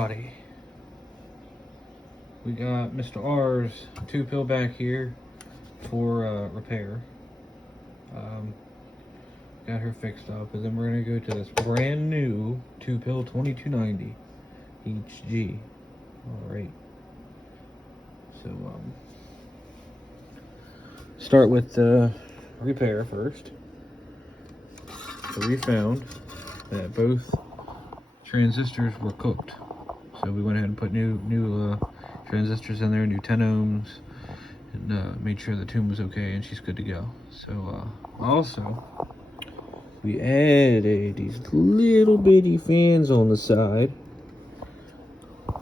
everybody. We got Mr. R's 2-pill back here for repair. Got her fixed up, and then we're gonna go to this brand new 2-pill 2290 HG. Alright. So start with the repair first. So we found that both transistors were cooked. So we went ahead and put new transistors in there, new 10 ohms, and made sure the tune was okay, and she's good to go. So also, we added these little bitty fans on the side,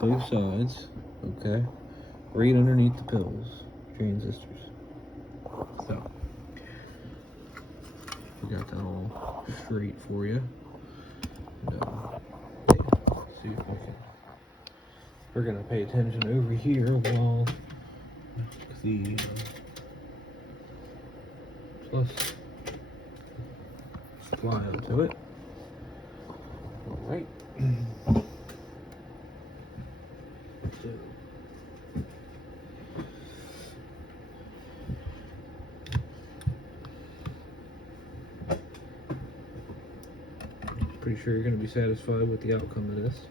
both sides, okay, right underneath the pills, transistors. So we got that all straight for you. And, yeah, see if we can. We're gonna pay attention over here while the plus fly onto it. All right. So, pretty sure you're going to be satisfied with the outcome of this.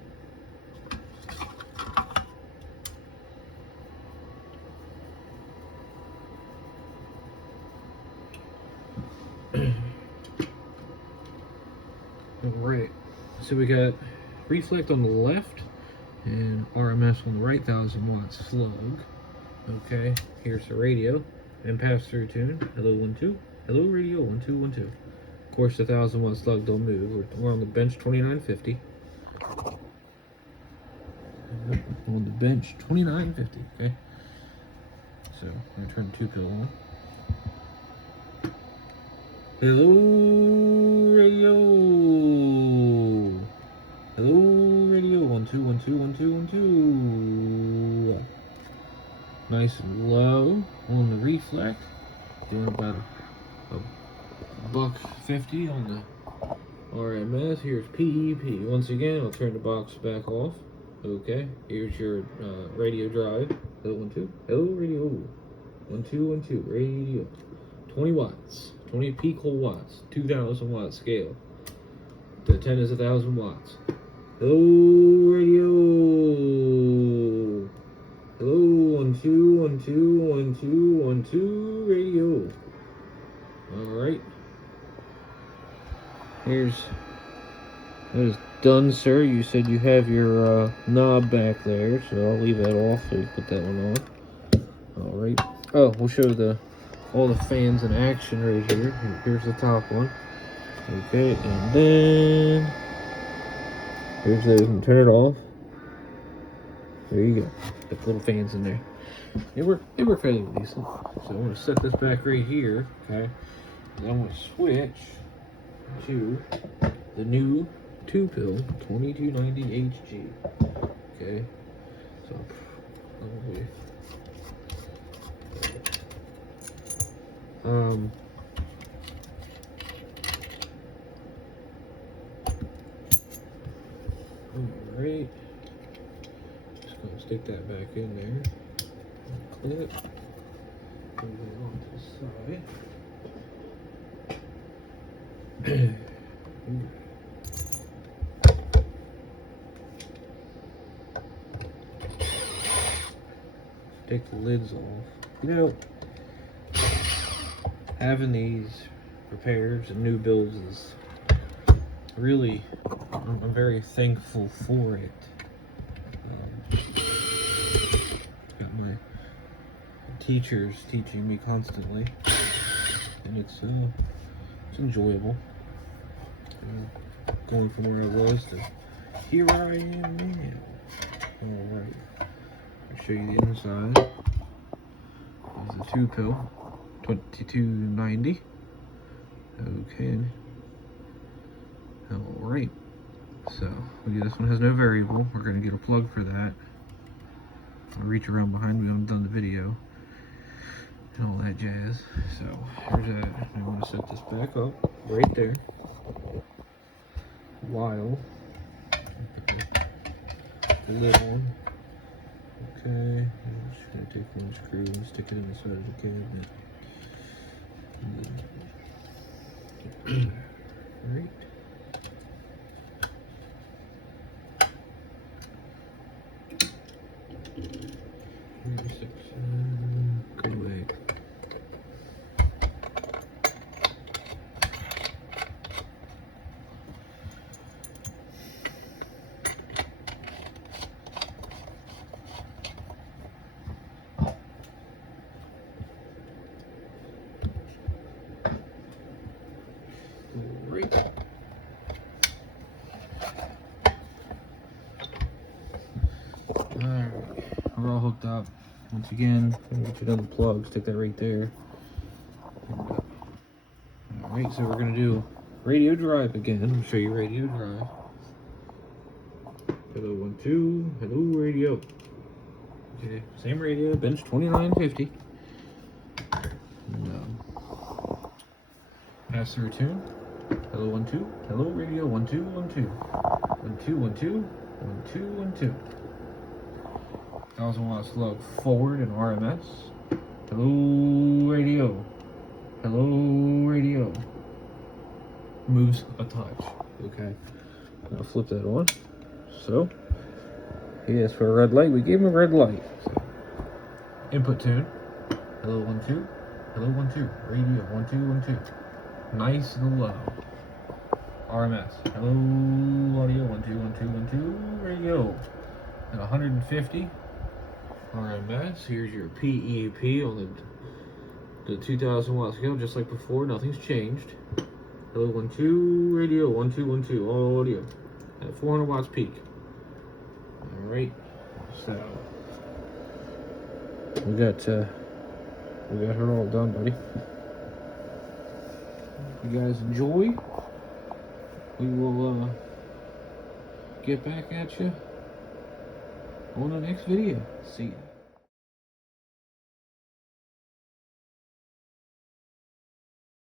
Alright, so we got reflect on the left and RMS on the right, 1000 watts slug. Okay, here's the radio and pass through tune. Hello 1 2. Hello radio 1 2 1 2. Of course, the 1000 watt slug don't move. We're on the bench 2950. On the bench 2950. Okay. So I'm gonna turn the 2-pill on. Hello radio. Hello radio 1 2 1 2 1 2 1 2. Nice and low on the reflect. Doing about a $1.50 on the RMS. Here's PEP. Once again, I'll turn the box back off. Okay. Here's your radio drive. Hello 1 2. Hello radio 1 2 1 2. Radio 20 watts. 20 peak whole watts, 2000 watt scale. The 10 is 1000 watts. Hello radio. Hello 1 2 1 2 1 2 1 2 radio. Alright. That is done, sir. You said you have your knob back there, so I'll leave that off so you put that one on. Alright. Oh, we'll show all the fans in action right here. Here's the top one. Okay, and then here's those. And turn it off. There you go. Got little fans in there. They work fairly decent. So I'm gonna set this back right here. Okay. And I'm gonna switch to the new 2-pill 2290 HG. Okay. So probably. Alright. Just gonna stick that back in there. Clip. Move it on to the side. Take the lids off. You know, having these repairs and new builds is really, I'm very thankful for it. Got my teachers teaching me constantly, and it's enjoyable. Going from where I was to here I am now. Alright, I'll show you the inside. There's a 2-pill 2290. Okay. Alright. So this one has no variable. We're gonna get a plug for that. I'll reach around behind me. I haven't done the video and all that jazz. So here's that. I'm gonna set this back up right there. While lid on. Okay, I'm just gonna take one screw and stick it in the side of the cabinet. Alright. Here's 6. Go away. Right. Alright, we're all hooked up. Once again, I'm gonna get you another plug, stick that right there. Alright, so we're gonna do radio drive again. I'll show you radio drive. Hello 1 2, hello radio. Okay, same radio, bench 2950. No. Pass through tune. Hello 1 2, hello radio 1 2 1 2. 1 2 1 2 1 2 1 2. 1000 watts slug forward in RMS. Hello radio. Hello radio. Moves a touch. Okay. Now flip that on. So he asked for a red light. We gave him a red light. So, input tune. Hello 1 2. Hello 1 2. Radio 1 2 1 2. Nice and low. RMS. Hello audio 1 2 1 2 1 2. Radio. At 150. RMS. Here's your PEP on the 2000 watt scale, just like before. Nothing's changed. Hello 1 2. Radio 1 2 1 2. All audio at 400 watts peak. All right. So we got her all done, buddy. If you guys enjoy, we will get back at you on the next video. See ya.